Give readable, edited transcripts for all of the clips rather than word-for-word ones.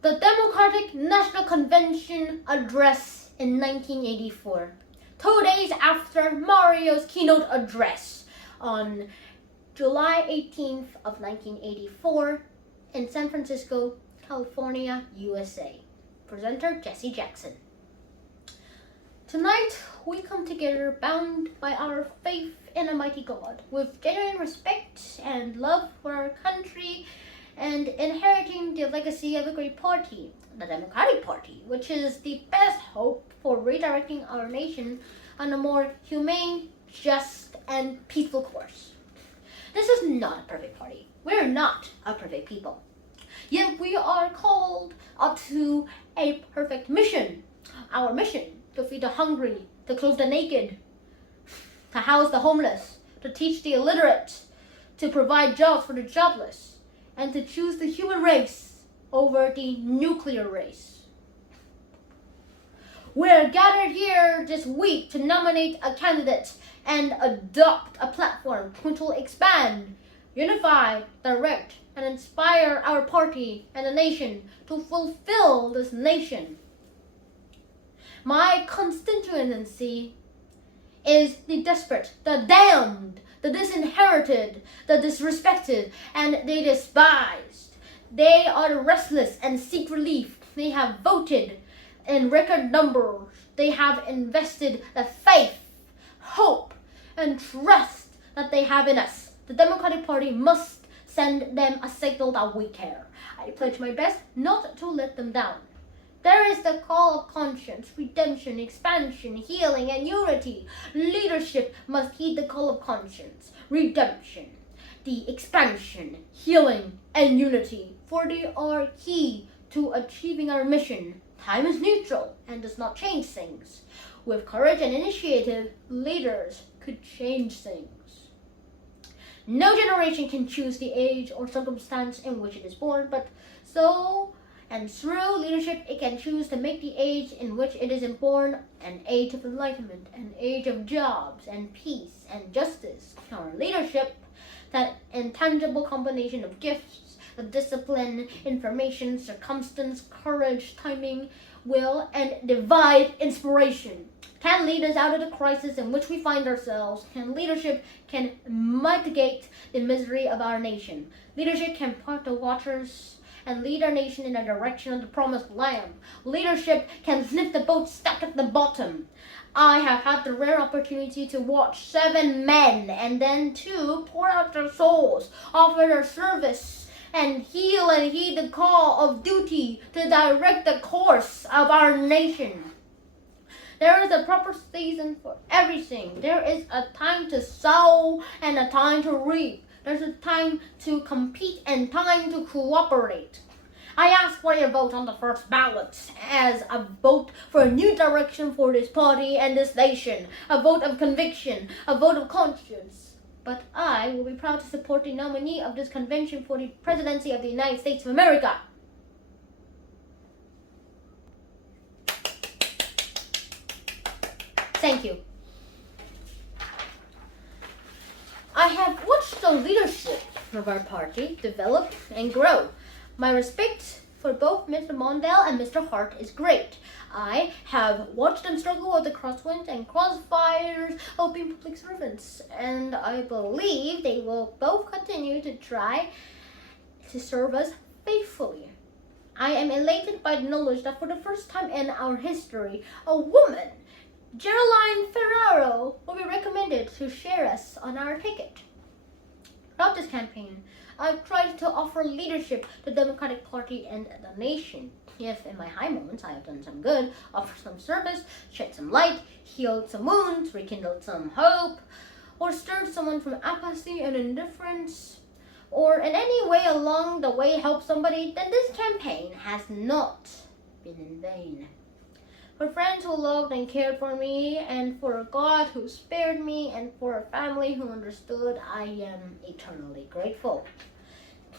The Democratic National Convention address in 1984, 2 days after Mario's keynote address on July 18th of 1984 in San Francisco, California, USA. Presenter Jesse Jackson. Tonight, we come together bound by our faith in a mighty God, with genuine respect and love for our country, and inheriting the legacy of a great party, the Democratic Party, which is the best hope for redirecting our nation on a more humane, just, and peaceful course. This is not a perfect party. We're not a perfect people. Yet we are called up to a perfect mission. Our mission: to feed the hungry, to clothe the naked, to house the homeless, to teach the illiterate, to provide jobs for the jobless, and to choose the human race over the nuclear race. We're gathered here this week to nominate a candidate and adopt a platform which will expand, unify, direct, and inspire our party and the nation to fulfill this nation. My constituency is the desperate, the damned, the disinherited, the disrespected, and the despised. They are restless and seek relief. They have voted in record numbers. They have invested the faith, hope, and trust that they have in us. The Democratic Party must send them a signal that we care. I pledge my best not to let them down. There is the call of conscience, redemption, expansion, healing, and unity. Leadership must heed the call of conscience, redemption, the expansion, healing, and unity, for they are key to achieving our mission. Time is neutral and does not change things. With courage and initiative, leaders could change things. No generation can choose the age or circumstance in which it is born, but through leadership, it can choose to make the age in which it is born an age of enlightenment, an age of jobs and peace and justice. Our leadership, that intangible combination of gifts, of discipline, information, circumstance, courage, timing, will, and divine inspiration, can lead us out of the crisis in which we find ourselves. And leadership can mitigate the misery of our nation. Leadership can part the waters and lead our nation in the direction of the promised land. Leadership can lift the boat stuck at the bottom. I have had the rare opportunity to watch 7 men and then 2 pour out their souls, offer their service, and heal and heed the call of duty to direct the course of our nation. There is a proper season for everything. There is a time to sow and a time to reap. There's a time to compete and time to cooperate. I ask for your vote on the first ballot as a vote for a new direction for this party and this nation, a vote of conviction, a vote of conscience. But I will be proud to support the nominee of this convention for the presidency of the United States of America. Thank you. I have watched the leadership of our party develop and grow. My respect for both Mr. Mondale and Mr. Hart is great. I have watched them struggle with the crosswinds and crossfires of being public servants, and I believe they will both continue to try to serve us faithfully. I am elated by the knowledge that for the first time in our history, a woman, Geraldine Ferraro, will be recommended to share us on our ticket. Throughout this campaign, I've tried to offer leadership to the Democratic Party and the nation. If in my high moments I have done some good, offered some service, shed some light, healed some wounds, rekindled some hope, or stirred someone from apathy and indifference, or in any way along the way helped somebody, then this campaign has not been in vain. For friends who loved and cared for me, and for a God who spared me, and for a family who understood, I am eternally grateful.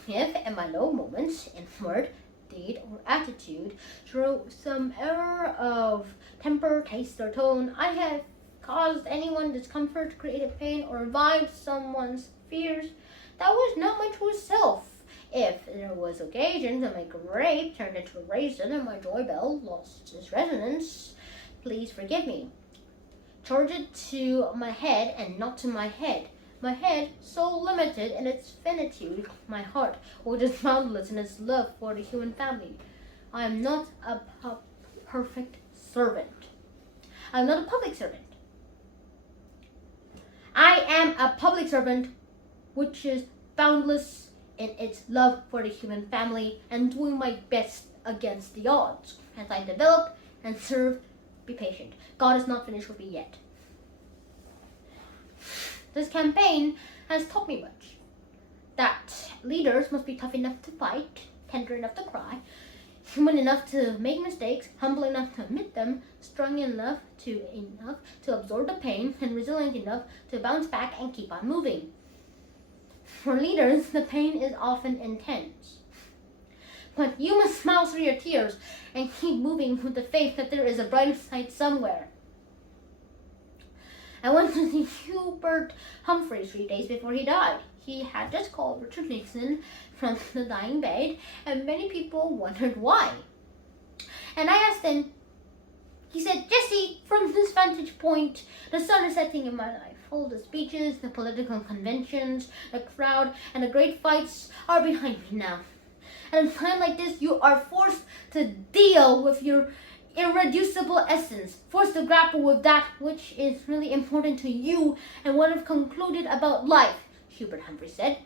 If in my low moments, in word, deed, or attitude, through some error of temper, taste, or tone, I have caused anyone discomfort, created pain, or revived someone's fears, that was not my true self. If there was occasion to make a grape turned into a raisin and my joy bell lost its resonance, please forgive me. Charge it to my head and not to my head. My head, so limited in its finitude, my heart, which is boundless in its love for the human family. I am not a perfect servant. I am not a public servant. I am a public servant which is boundless in its love for the human family and doing my best against the odds. As I develop and serve, be patient. God is not finished with me yet. This campaign has taught me much. That leaders must be tough enough to fight, tender enough to cry, human enough to make mistakes, humble enough to admit them, strong enough to absorb the pain, and resilient enough to bounce back and keep on moving. For leaders, the pain is often intense. But you must smile through your tears and keep moving with the faith that there is a brighter side somewhere. I went to see Hubert Humphrey 3 days before he died. He had just called Richard Nixon from the dying bed, and many people wondered why. And I asked him, he said, "Jesse, from this vantage point, the sun is setting in my life. All the speeches, the political conventions, the crowd, and the great fights are behind me now. And in a time like this, you are forced to deal with your irreducible essence, forced to grapple with that which is really important to you and what I've concluded about life," Hubert Humphrey said.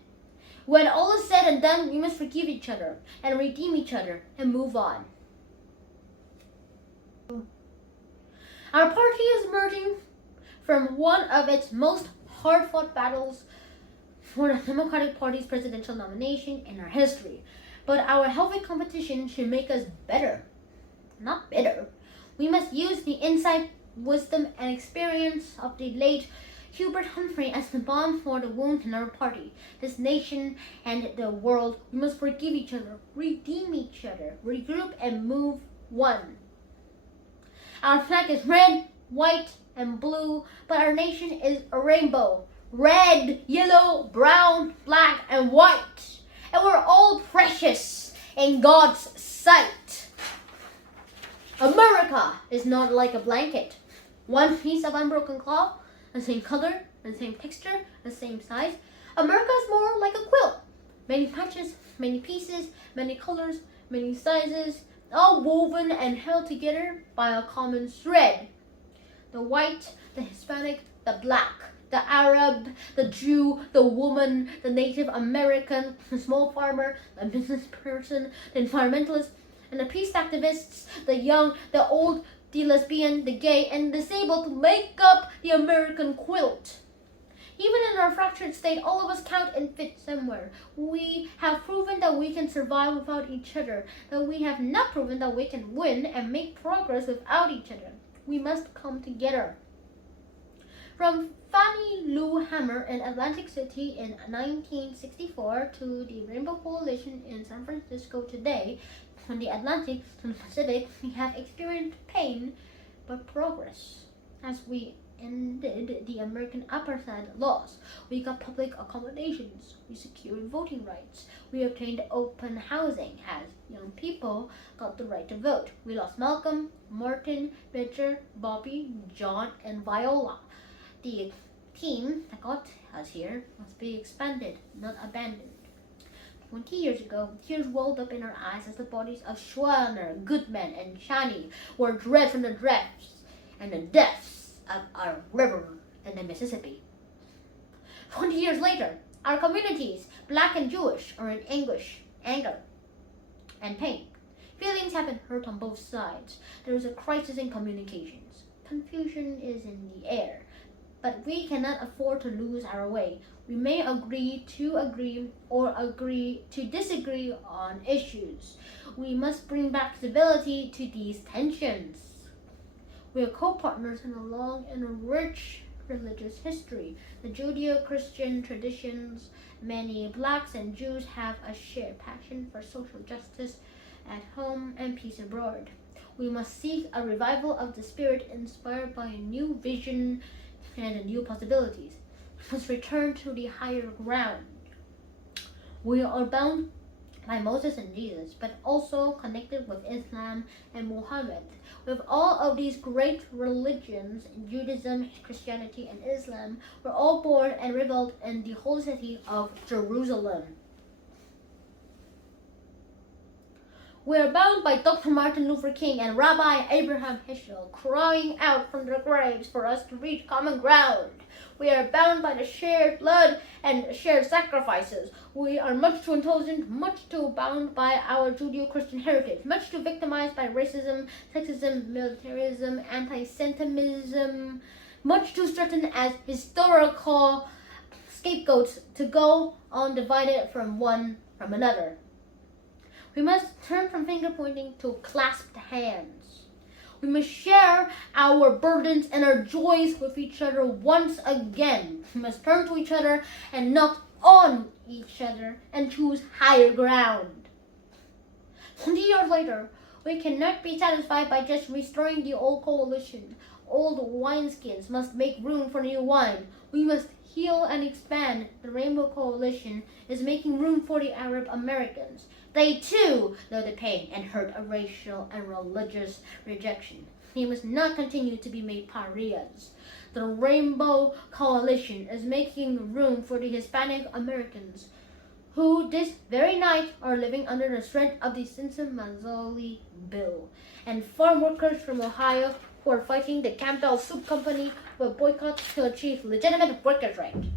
"When all is said and done, we must forgive each other and redeem each other and move on." Our party is emerging from one of its most hard-fought battles for the Democratic Party's presidential nomination in our history. But our healthy competition should make us better, not bitter. We must use the insight, wisdom, and experience of the late Hubert Humphrey as the balm for the wound in our party, this nation, and the world. We must forgive each other, redeem each other, regroup, and move one. Our flag is red, white, and blue, but our nation is a rainbow. Red, yellow, brown, black, and white. And we're all precious in God's sight. America is not like a blanket. One piece of unbroken cloth, the same color, the same texture, the same size. America is more like a quilt. Many patches, many pieces, many colors, many sizes, all woven and held together by a common thread. The white, the Hispanic, the black, the Arab, the Jew, the woman, the Native American, the small farmer, the business person, the environmentalist, and the peace activists, the young, the old, the lesbian, the gay, and disabled make up the American quilt. Even in our fractured state, all of us count and fit somewhere. We have proven that we can survive without each other, that we have not proven that we can win and make progress without each other. We must come together. From Fannie Lou Hamer in Atlantic City in 1964 to the Rainbow Coalition in San Francisco today, from the Atlantic to the Pacific, we have experienced pain but progress. As we ended the American apartheid laws, we got public accommodations, we secured voting rights, we obtained open housing as young people got the right to vote. We lost Malcolm, Martin, Richard, Bobby, John, and Viola. The team that got us here must be expanded, not abandoned. 20 years ago, tears welled up in our eyes as the bodies of Schwerner, Goodman, and Chani were dragged from the drafts and the depths of our river in the Mississippi. 20 years later, our communities, black and Jewish, are in anguish, anger, and pain. Feelings have been hurt on both sides. There is a crisis in communications. Confusion is in the air. But we cannot afford to lose our way. We may agree or agree to disagree on issues. We must bring back stability to these tensions. We are co-partners in a long and rich religious history. The Judeo-Christian traditions, many blacks and Jews have a shared passion for social justice at home and peace abroad. We must seek a revival of the spirit inspired by a new vision and new possibilities. We must return to the higher ground. We are bound by Moses and Jesus, but also connected with Islam and Muhammad. With all of these great religions, Judaism, Christianity, and Islam, were all born and revealed in the holy city of Jerusalem. We are bound by Dr. Martin Luther King and Rabbi Abraham Heschel, crying out from their graves for us to reach common ground. We are bound by the shared blood and shared sacrifices. We are much too intelligent, much too bound by our Judeo-Christian heritage, much too victimized by racism, sexism, militarism, anti-Semitism, much too certain as historical scapegoats to go undivided from one from another. We must turn from finger pointing to clasped hands. We must share our burdens and our joys with each other once again. We must turn to each other and not on each other and choose higher ground. 20 years later, we cannot be satisfied by just restoring the old coalition. Old wineskins must make room for new wine. We must heal and expand. The Rainbow Coalition is making room for the Arab Americans. They too know the pain and hurt of racial and religious rejection. They must not continue to be made pariahs. The Rainbow Coalition is making room for the Hispanic Americans who this very night are living under the threat of the Simpson-Mazzoli bill, and farm workers from Ohio who are fighting the Campbell Soup Company with boycotts to achieve legitimate workers' rights.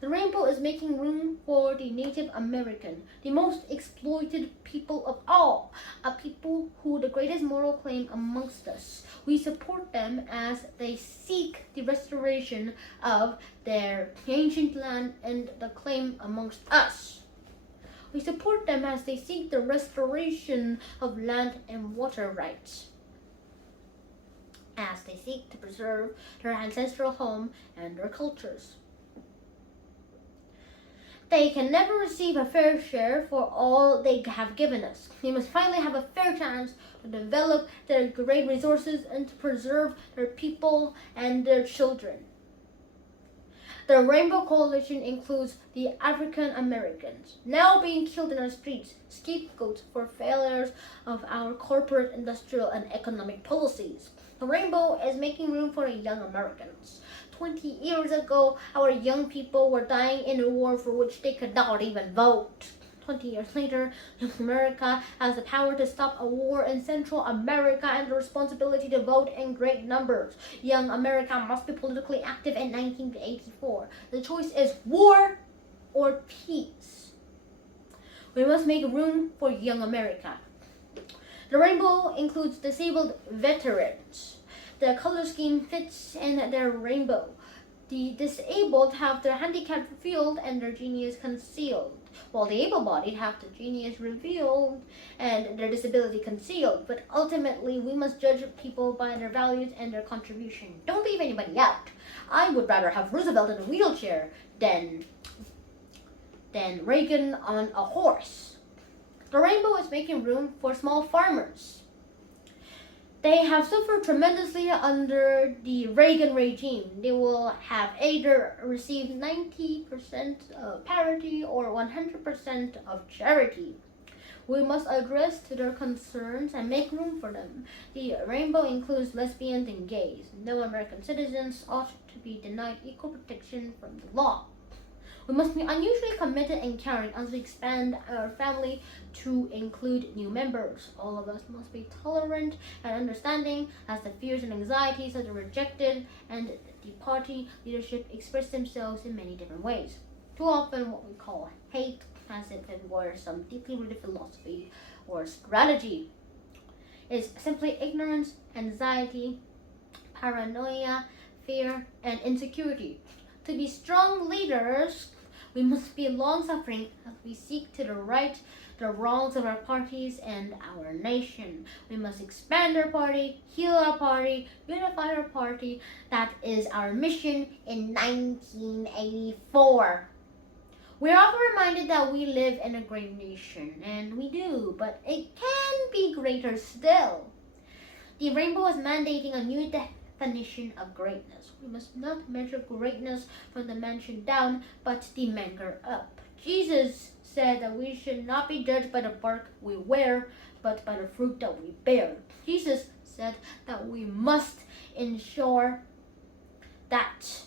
The Rainbow is making room for the Native American, the most exploited people of all, a people who the greatest moral claim amongst us. We support them as they seek the restoration of their ancient land and the claim amongst us. We support them as they seek the restoration of land and water rights, as they seek to preserve their ancestral home and their cultures. They can never receive a fair share for all they have given us. They must finally have a fair chance to develop their great resources and to preserve their people and their children. The Rainbow Coalition includes the African Americans, now being killed in our streets, scapegoats for failures of our corporate, industrial, and economic policies. The Rainbow is making room for the young Americans. 20 years ago, our young people were dying in a war for which they could not even vote. 20 years later, young America has the power to stop a war in Central America and the responsibility to vote in great numbers. Young America must be politically active in 1984. The choice is war or peace. We must make room for young America. The Rainbow includes disabled veterans. The color scheme fits in their rainbow. The disabled have their handicap revealed and their genius concealed, while the able-bodied have their genius revealed and their disability concealed. But ultimately, we must judge people by their values and their contribution. Don't leave anybody out. I would rather have Roosevelt in a wheelchair than Reagan on a horse. The Rainbow is making room for small farmers. They have suffered tremendously under the Reagan regime. They will have either received 90% of parity or 100% of charity. We must address to their concerns and make room for them. The Rainbow includes lesbians and gays. No American citizens ought to be denied equal protection from the law. We must be unusually committed and caring as we expand our family to include new members. All of us must be tolerant and understanding as the fears and anxieties of the rejected and the party leadership express themselves in many different ways. Too often what we call hate as if it were some deeply rooted philosophy or strategy is simply ignorance, anxiety, paranoia, fear, and insecurity. To be strong leaders, we must be long-suffering as we seek to right the wrongs of our parties and our nation. We must expand our party, heal our party, unify our party. That is our mission in 1984. We are often reminded that we live in a great nation, and we do, but it can be greater still. The Rainbow is mandating a new definition of greatness. We must not measure greatness from the mansion down, but the manker up. Jesus said that we should not be judged by the bark we wear, but by the fruit that we bear. Jesus said that we must ensure that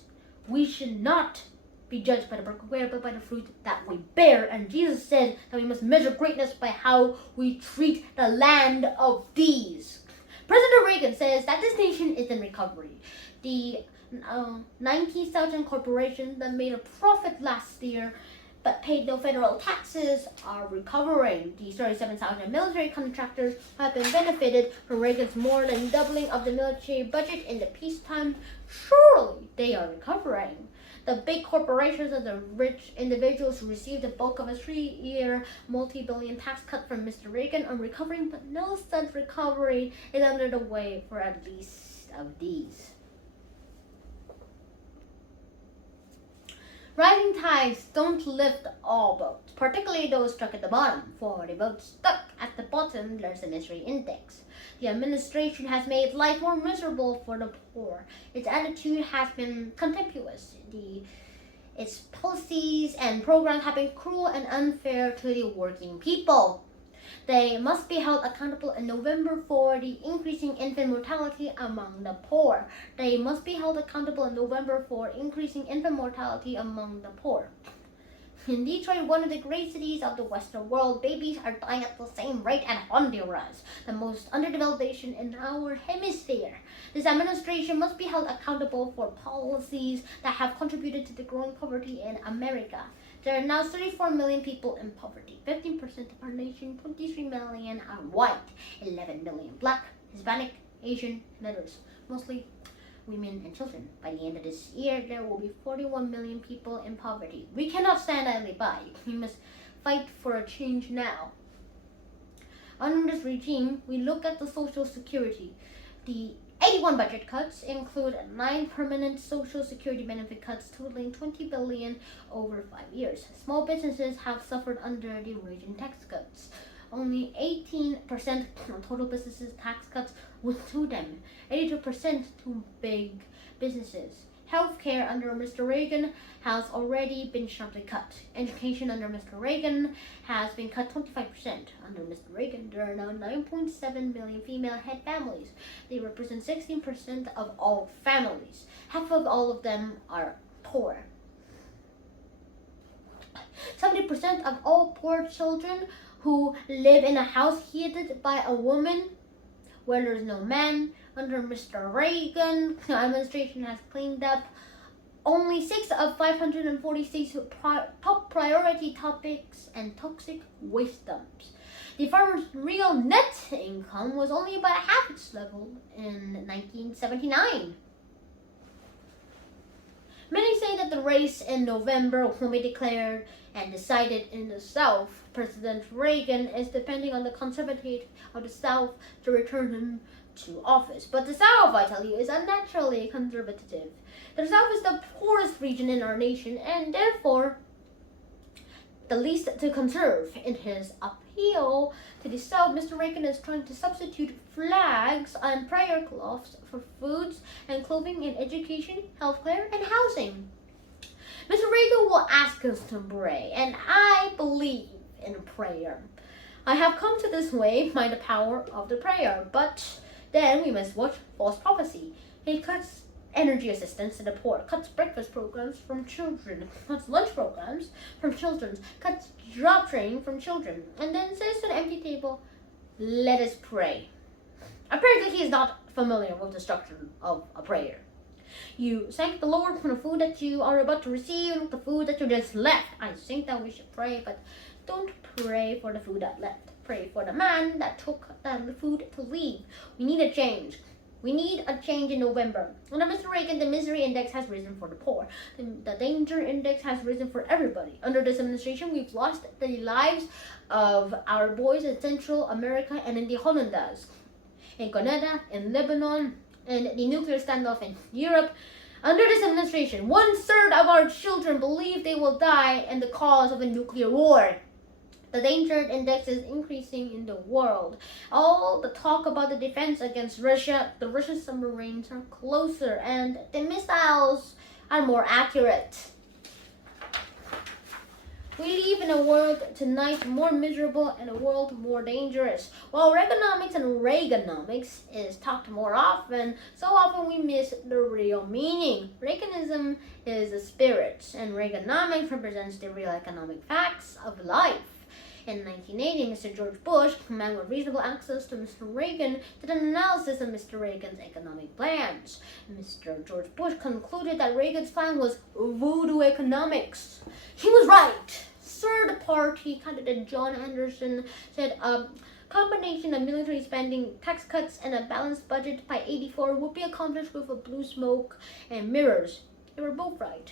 we should not be judged by the bark we wear, but by the fruit that we bear. And Jesus said that we must measure greatness by how we treat the land of these. President Reagan says that this nation is in recovery. The 90,000 corporations that made a profit last year but paid no federal taxes are recovering. The 37,000 military contractors have been benefited from Reagan's more than doubling of the military budget in the peacetime. Surely they are recovering. The big corporations and the rich individuals who received the bulk of a 3-year multi-billion tax cut from Mr. Reagan are recovering, but no such recovery is under the way for at least of these. Rising tides don't lift all boats, particularly those stuck at the bottom. For the boats stuck at the bottom, there's a misery index. The administration has made life more miserable for the poor. Its attitude has been contemptuous. Its policies and programs have been cruel and unfair to the working people. They must be held accountable in November for the increasing infant mortality among the poor. They must be held accountable in November for increasing infant mortality among the poor. In Detroit, one of the great cities of the Western world, babies are dying at the same rate as Honduras, the most underdeveloped nation in our hemisphere. This administration must be held accountable for policies that have contributed to the growing poverty in America. There are now 34 million people in poverty. 15% of our nation, 23 million are white, 11 million black, Hispanic, Asian, and others, mostly women and children. By the end of this year, there will be 41 million people in poverty. We cannot stand idly by. We must fight for a change now. Under this regime, we look at the Social Security. The 81 budget cuts include 9 permanent Social Security benefit cuts totaling $20 billion over 5 years. Small businesses have suffered under the Reagan tax cuts. Only 18% of total businesses' tax cuts went to them, 82% to big businesses. Healthcare under Mr. Reagan has already been sharply cut. Education under Mr. Reagan has been cut 25%. Under Mr. Reagan, there are now 9.7 million female-head families. They represent 16% of all families. Half of all of them are poor. 70% of all poor children who live in a house heated by a woman where there is no man. Under Mr. Reagan, the administration has cleaned up only 6 of 546 top priority topics and toxic waste dumps. The farmer's real net income was only about half its level in 1979. Many say that the race in November will be declared and decided in the South. President Reagan is depending on the conservatives of the South to return him to office. But the South, I tell you, is unnaturally conservative. The South is the poorest region in our nation and therefore the least to conserve. In his appeal to the South, Mr. Reagan is trying to substitute flags and prayer cloths for foods and clothing in education, healthcare, and housing. Mr. Reagan will ask us to pray, and I believe in prayer. I have come to this way by the power of the prayer, but then we must watch false prophecy. He cuts energy assistance to the poor, cuts breakfast programs from children, cuts lunch programs from children, cuts job training from children, and then says to the empty table, "Let us pray." Apparently, he is not familiar with the structure of a prayer. You thank the Lord for the food that you are about to receive, not the food that you just left. I think that we should pray, but don't pray for the food that left. Pray for the man that took the food to leave. We need a change. We need a change in November. Under Mr. Reagan, the misery index has risen for the poor. The danger index has risen for everybody. Under this administration, we've lost the lives of our boys in Central America and in the Hollandas, in Canada, in Lebanon, and the nuclear standoff in Europe. Under this administration, 1/3 of our children believe they will die in the cause of a nuclear war. The danger index is increasing in the world. All the talk about the defense against Russia, the Russian submarines are closer and the missiles are more accurate. We live in a world tonight more miserable and a world more dangerous. While Reaganomics and Reaganomics is talked more often, so often we miss the real meaning. Reaganism is a spirit, and Reaganomics represents the real economic facts of life. In 1980, Mr. George Bush, a man with reasonable access to Mr. Reagan, did an analysis of Mr. Reagan's economic plans. Mr. George Bush concluded that Reagan's plan was voodoo economics. He was right. Third party candidate John Anderson said a combination of military spending, tax cuts, and a balanced budget by 84 would be accomplished with a blue smoke and mirrors. They were both right.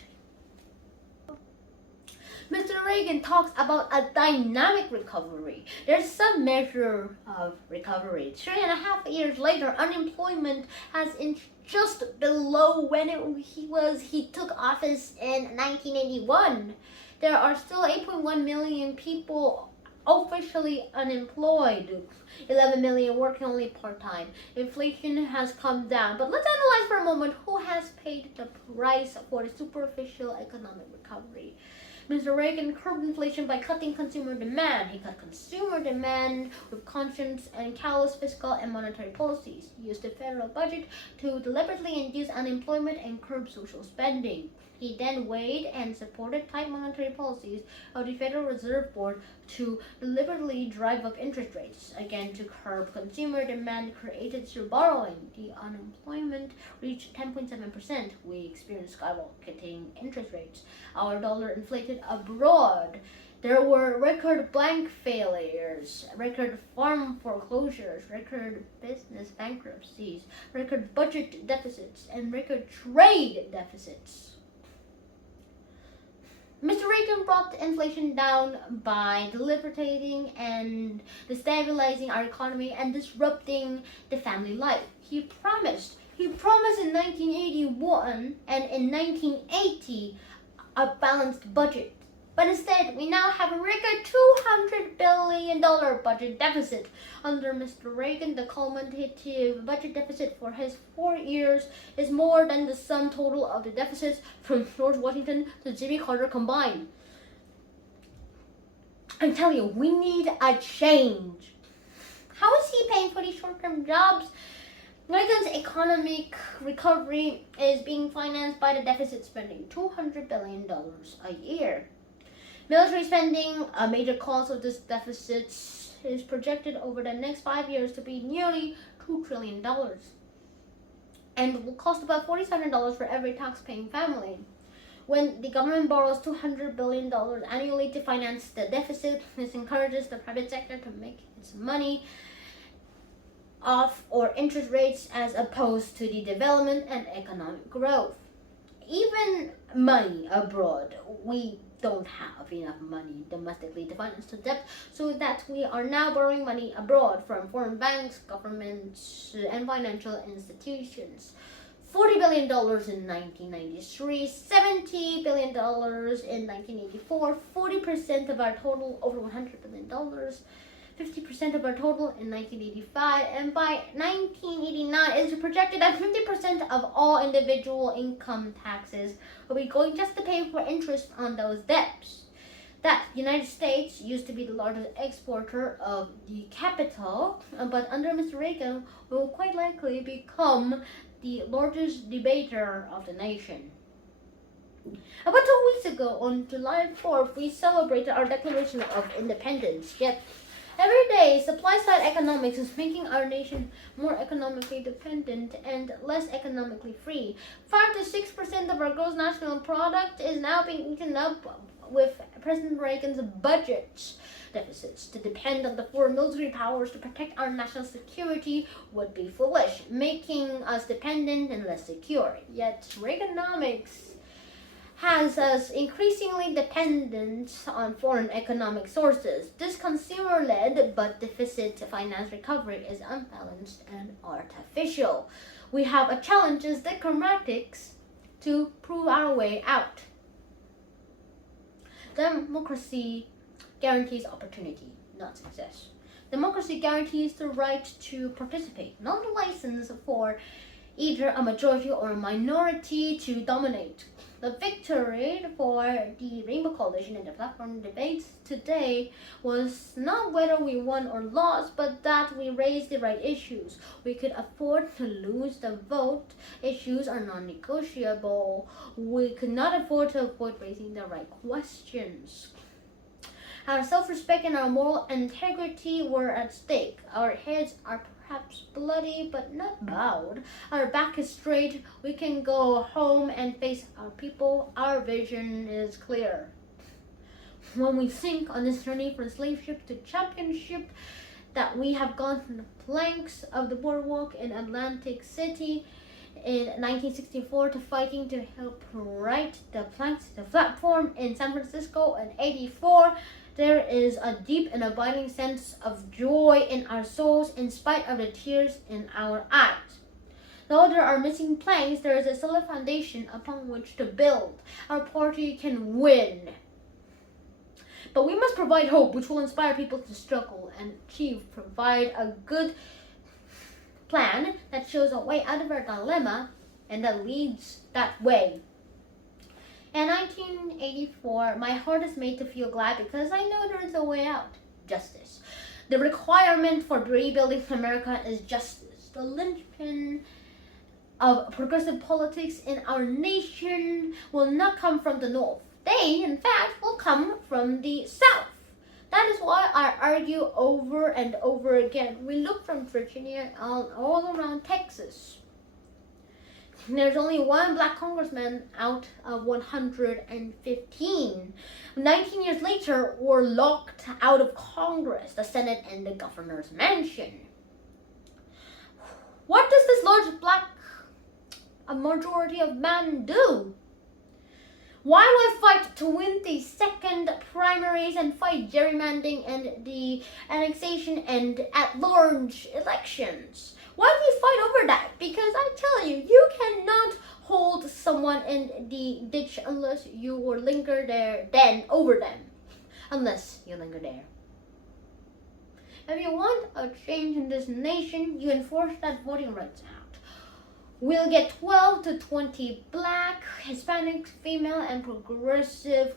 Mr. Reagan talks about a dynamic recovery. There's some measure of recovery. 3.5 years later, unemployment has inched just below when he took office in 1981. There are still 8.1 million people officially unemployed, 11 million working only part-time. Inflation has come down, but let's analyze for a moment who has paid the price for the superficial economic recovery. Mr. Reagan curbed inflation by cutting consumer demand. He cut consumer demand with conscious and callous fiscal and monetary policies. He used the federal budget to deliberately induce unemployment and curb social spending. He then weighed and supported tight monetary policies of the Federal Reserve Board to deliberately drive up interest rates. Again, to curb consumer demand created through borrowing. The unemployment reached 10.7%. We experienced skyrocketing interest rates. Our dollar inflated abroad. There were record bank failures, record farm foreclosures, record business bankruptcies, record budget deficits, and record trade deficits. Mr. Reagan brought inflation down by deliberating and destabilizing our economy and disrupting the family life. He promised in 1981 and in 1980 a balanced budget. But instead, we now have a record $200 billion budget deficit. Under Mr. Reagan, the cumulative budget deficit for his 4 years is more than the sum total of the deficits from George Washington to Jimmy Carter combined. I tell you, we need a change. How is he paying for these short-term jobs? Reagan's economic recovery is being financed by the deficit spending, $200 billion a year. Military spending, a major cause of this deficit, is projected over the next 5 years to be nearly $2 trillion and will cost about $47 for every tax-paying family. When the government borrows $200 billion annually to finance the deficit, this encourages the private sector to make its money off or interest rates as opposed to the development and economic growth. Even money abroad, we don't have enough money domestically to finance the debt, so that we are now borrowing money abroad from foreign banks, governments, and financial institutions. $40 billion in 1993, $70 billion in 1984, 40% of our total, over $100 billion, 50% of our total in 1985, and by 1989 it is projected that 50% of all individual income taxes will be going just to pay for interest on those debts. That the United States used to be the largest exporter of the capital, but under Mr. Reagan will quite likely become the largest debater of the nation. About 2 weeks ago, on July 4th, we celebrated our Declaration of Independence, yet every day, supply-side economics is making our nation more economically dependent and less economically free. 5 to 6% of our gross national product is now being eaten up with President Reagan's budget deficits. To depend on the foreign military powers to protect our national security would be foolish, making us dependent and less secure. Yet, Reaganomics has us increasingly dependent on foreign economic sources. This consumer-led but deficit finance recovery is unbalanced and artificial. We have a challenge as democrats to prove our way out. Democracy guarantees opportunity, not success. Democracy guarantees the right to participate, not a license for either a majority or a minority to dominate. The victory for the Rainbow Coalition in the platform debates today was not whether we won or lost, but that we raised the right issues. We could afford to lose the vote. Issues are non-negotiable. We could not afford to avoid raising the right questions. Our self-respect and our moral integrity were at stake. Our heads are perhaps bloody, but not bowed. Our back is straight. We can go home and face our people. Our vision is clear. When we think on this journey from slave ship to championship, that we have gone from the planks of the boardwalk in Atlantic City in 1964 to fighting to help right the planks, the platform in San Francisco in 84, there is a deep and abiding sense of joy in our souls in spite of the tears in our eyes. Though there are missing planks, there is a solid foundation upon which to build. Our party can win. But we must provide hope, which will inspire people to struggle and provide a good plan that shows a way out of our dilemma and that leads that way. In 1984, my heart is made to feel glad because I know there is a way out. Justice. The requirement for rebuilding America is justice. The linchpin of progressive politics in our nation will not come from the North. They, in fact, will come from the South. That is why I argue over and over again. We look from Virginia all around Texas. There's only one black congressman out of 115. 19 years later, we're locked out of Congress, the Senate, and the governor's mansion. What does this large black majority of men do? Why do I fight to win the second primaries and fight gerrymandering and the annexation and at-large elections? Why do we fight over that? Because I tell you, you cannot hold someone in the ditch unless you will linger there, then over them. Unless you linger there. If you want a change in this nation, you enforce that Voting Rights Act. We'll get 12 to 20 black, Hispanic, female, and progressive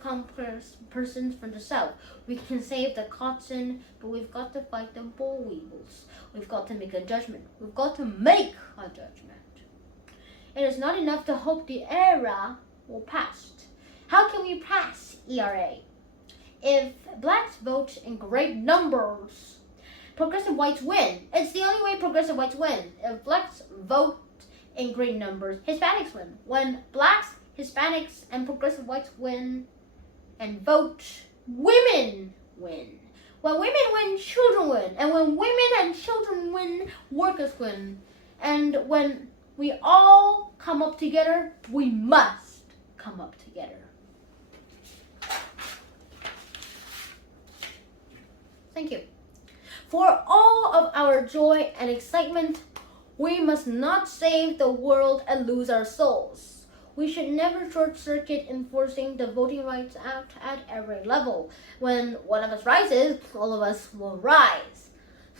persons from the South. We can save the cotton, but we've got to fight the boll weevils. We've got to make a judgment. We've got to make a judgment. It is not enough to hope the era will pass. How can we pass ERA? If blacks vote in great numbers, progressive whites win. It's the only way progressive whites win. If blacks vote in great numbers, Hispanics win. When blacks, Hispanics, and progressive whites win and vote, women win. When women win, children win. And when women and children win, workers win. And when we all come up together, we must come up together. Thank you. For all of our joy and excitement, we must not save the world and lose our souls. We should never short-circuit enforcing the Voting Rights Act at every level. When one of us rises, all of us will rise.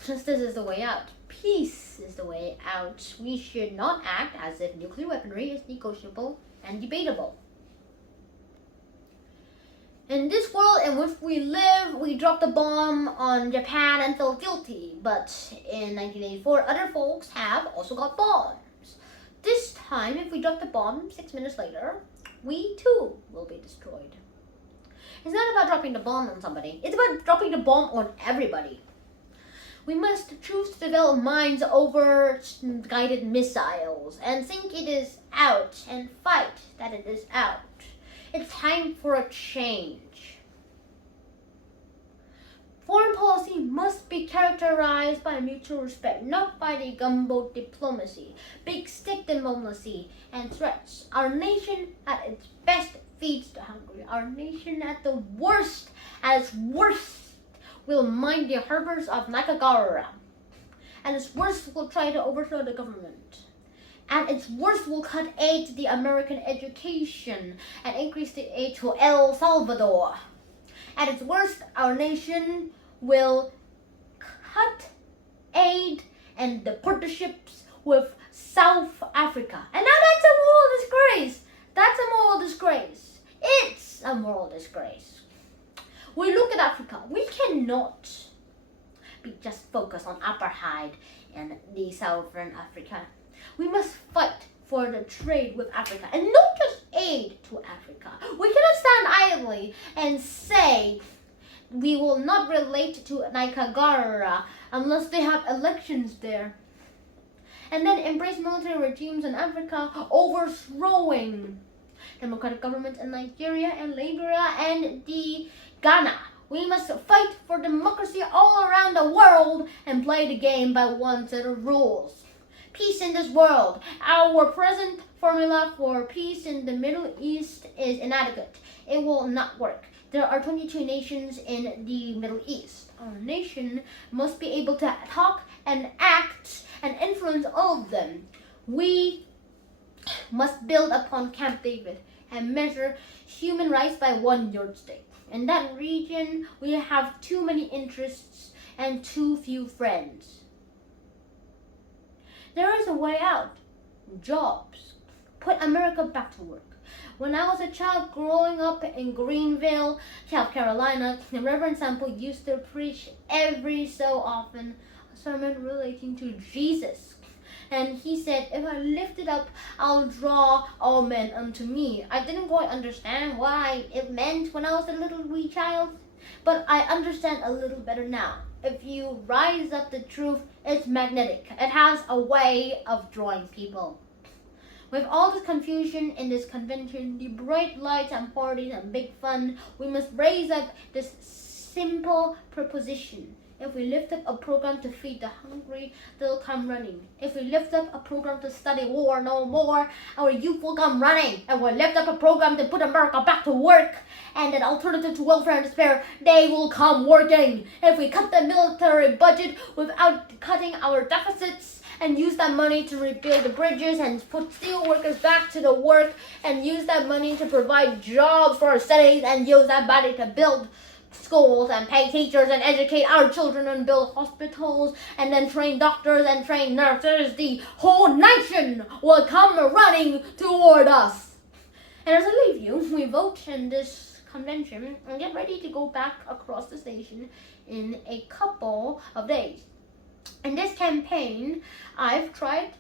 Justice is the way out. Peace is the way out. We should not act as if nuclear weaponry is negotiable and debatable. In this world in which we live, we dropped a bomb on Japan and felt guilty. But in 1984, other folks have also got bombs. This time, if we drop the bomb 6 minutes later, we too will be destroyed. It's not about dropping the bomb on somebody. It's about dropping the bomb on everybody. We must choose to develop minds over guided missiles and think it is out and fight that it is out. It's time for a change. Foreign policy must be characterized by mutual respect, not by the gumbo diplomacy, big stick diplomacy, and threats. Our nation at its best feeds the hungry. Our nation at its worst, will mine the harbors of Niagara. At its worst, will try to overthrow the government. At its worst, will cut aid to the American education and increase the aid to El Salvador. At its worst, our nation will cut aid and deport the ships with South Africa. And now that's a moral disgrace. That's a moral disgrace. It's a moral disgrace. We look at Africa. We cannot be just focused on apartheid and the Southern Africa. We must fight for the trade with Africa and not just aid to Africa. We cannot stand idly and say we will not relate to Nicaragua unless they have elections there. And then embrace military regimes in Africa, overthrowing democratic governments in Nigeria and Liberia and the Ghana. We must fight for democracy all around the world and play the game by one set of rules. Peace in this world. Our present formula for peace in the Middle East is inadequate. It will not work. There are 22 nations in the Middle East. Our nation must be able to talk and act and influence all of them. We must build upon Camp David and measure human rights by one yardstick. In that region, we have too many interests and too few friends. There is a way out. Jobs. Put America back to work. When I was a child growing up in Greenville, South Carolina, the Reverend Sample used to preach every so often a sermon relating to Jesus. And he said, if I lift it up, I'll draw all men unto me. I didn't quite understand why it meant when I was a little wee child, but I understand a little better now. If you rise up the truth, it's magnetic. It has a way of drawing people. With all this confusion in this convention, the bright lights and parties and big fun, we must raise up this simple proposition. If we lift up a program to feed the hungry, they'll come running. If we lift up a program to study war no more, our youth will come running. And we lift up a program to put America back to work and an alternative to welfare and despair, they will come working. If we cut the military budget without cutting our deficits and use that money to rebuild the bridges and put steel workers back to the work and use that money to provide jobs for our cities and use that money to build schools and pay teachers and educate our children and build hospitals and then train doctors and train nurses, the whole nation will come running toward us. And as I leave you, we vote in this convention and get ready to go back across the station in a couple of days. In this campaign, I've tried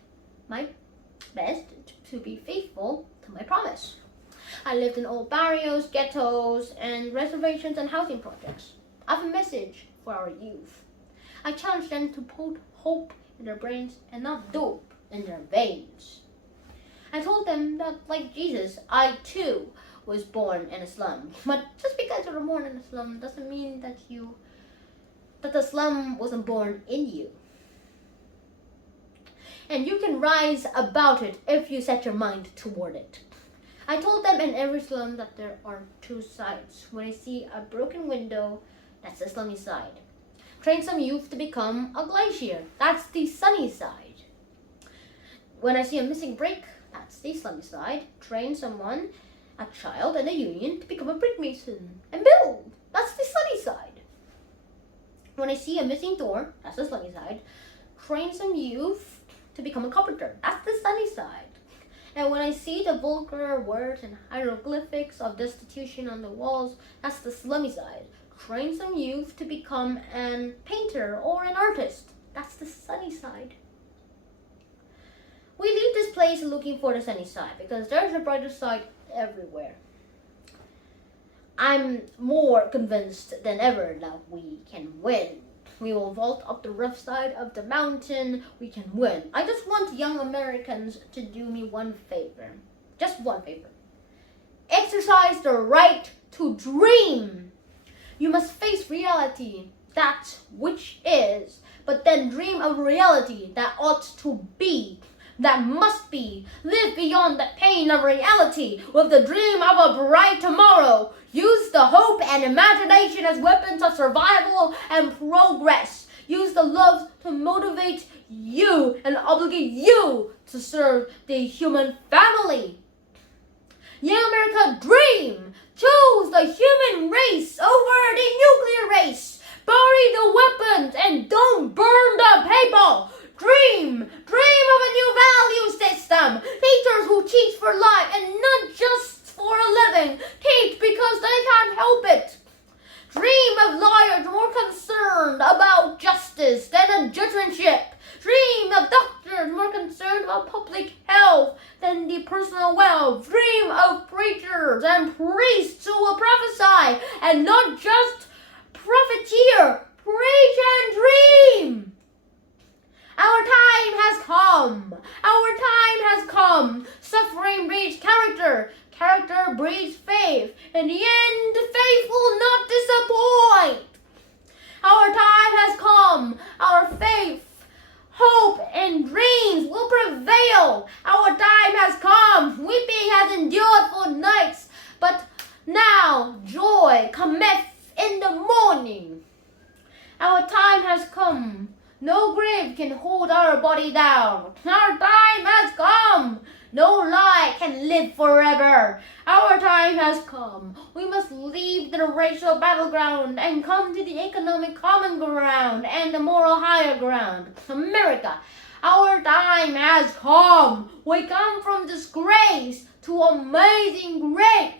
my best to be faithful to my promise. I lived in old barrios, ghettos, and reservations and housing projects. I have a message for our youth. I challenge them to put hope in their brains and not dope in their veins. I told them that, like Jesus, I too was born in a slum. But just because you were born in a slum doesn't mean that the slum wasn't born in you. And you can rise about it if you set your mind toward it. I told them in every slum that there are two sides. When I see a broken window, that's the slummy side. Train some youth to become a glacier. That's the sunny side. When I see a missing brick, that's the slummy side. Train someone, a child in a union, to become a brick mason and build. That's the sunny side. When I see a missing door, that's the slummy side. Train some youth to become a carpenter. That's the sunny side. And when I see the vulgar words and hieroglyphics of destitution on the walls, that's the slummy side. Train some youth to become a painter or an artist. That's the sunny side. We leave this place looking for the sunny side because there's a brighter side everywhere. I'm more convinced than ever that we can win. We will vault up the rough side of the mountain. We can win. I just want young Americans to do me one favor. Just one favor. Exercise the right to dream. You must face reality, that which is, but then dream of reality that ought to be, that must be. Live beyond the pain of reality with the dream of a bright tomorrow. Use the hope and imagination as weapons of survival and progress. Use the love to motivate you and obligate you to serve the human family. Young America, dream! Choose the human race over the nuclear race. Bury the weapons and don't burn the people. Dream! Dream of a new justice than a judgmentship. Dream of doctors more concerned about public health than the personal wealth. Dream of preachers and priests who will prophesy and not just profiteer. Preach and dream. Our time has come. Our time has come. Suffering breeds character. Character breeds faith. In the end, faith will not disappoint. Our time has come. Our faith, hope, and dreams will prevail. Our time has come. Weeping has endured for nights, but now joy cometh in the morning. Our time has come. No grave can hold our body down. Our time has come. No lie can live forever. Our time has come. We must leave the racial battleground and come to the economic common ground and the moral higher ground. America, our time has come. We come from disgrace to amazing grace.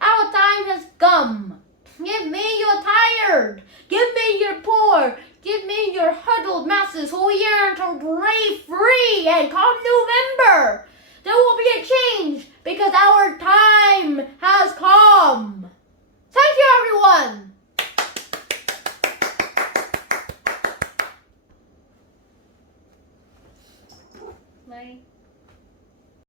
Our time has come. Give me your tired. Give me your poor. Give me your huddled masses who yearn to breathe free, and come November, there will be a change because our time has come. Thank you, everyone.